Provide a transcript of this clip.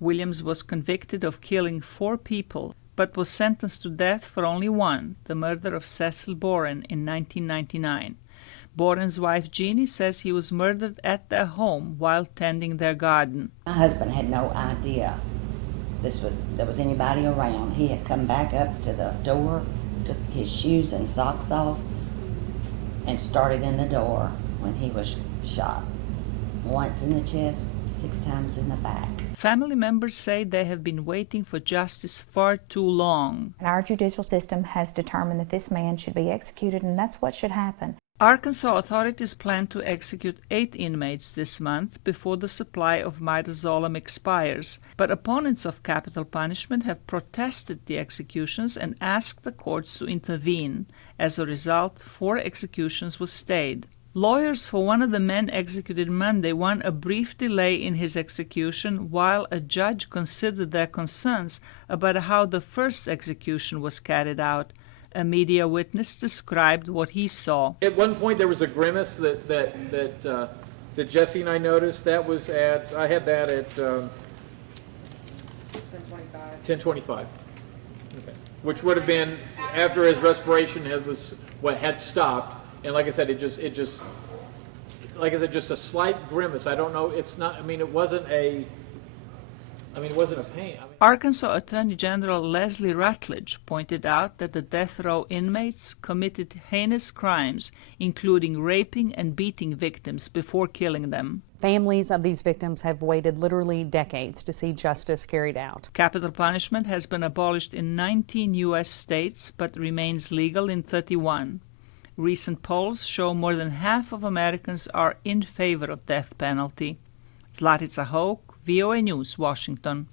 Williams was convicted of killing 4 people, but was sentenced to death for only one, the murder of Cecil Boren in 1999. Boren's wife Jeannie says he was murdered at their home while tending their garden. My husband had no idea there was anybody around. He had come back up to the door, took his shoes and socks off, and started in the door when he was shot. Once in the chest, 6 times in the back. Family members say they have been waiting for justice far too long. Our judicial system has determined that this man should be executed, and that's what should happen. Arkansas authorities plan to execute 8 inmates this month before the supply of Midazolam expires, but opponents of capital punishment have protested the executions and asked the courts to intervene. As a result, 4 executions were stayed. Lawyers for one of the men executed Monday won a brief delay in his execution while a judge considered their concerns about how the first execution was carried out. A media witness described what he saw. At one point there was a grimace that Jesse and I noticed. I had that at 10:25. Okay. Which would have been after his respiration had stopped. And like I said, just a slight grimace. I don't know. It wasn't a pain. Arkansas Attorney General Leslie Rutledge pointed out that the death row inmates committed heinous crimes, including raping and beating victims before killing them. Families of these victims have waited literally decades to see justice carried out. Capital punishment has been abolished in 19 U.S. states but remains legal in 31. Recent polls show more than half of Americans are in favor of death penalty. Zlatica Houk, VOA News, Washington.